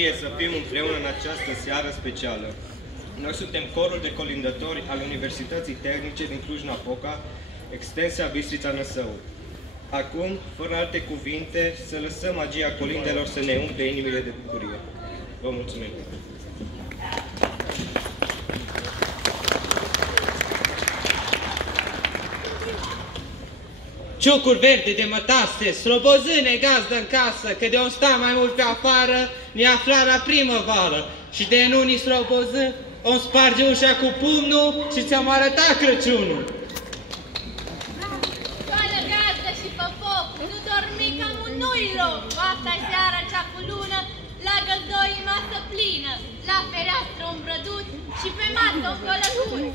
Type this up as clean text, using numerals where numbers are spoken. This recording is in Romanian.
bucurie să fim împreună în această seară specială. Noi suntem corul de colindători al Universității Tehnice din Cluj-Napoca, extensia Bistrița Năsău. Acum, fără alte cuvinte, să lăsăm magia colindelor să ne umple inimile de bucurie. Vă mulțumim! Ciucuri verde de mătase, slobozâne gazdă în casă, că de o sta mai mult pe afară, ne afla la primăvară. Și de nu ni slobozân, o sparge ușa cu pumnul și ți-am arătat Crăciunul. Goală gazdă și pe foc, nu dormi ca nu-i loc. Asta-i seara cea cu lună, la găzdoi masă plină, la fereastră un brăduț și pe masă un călăcuț.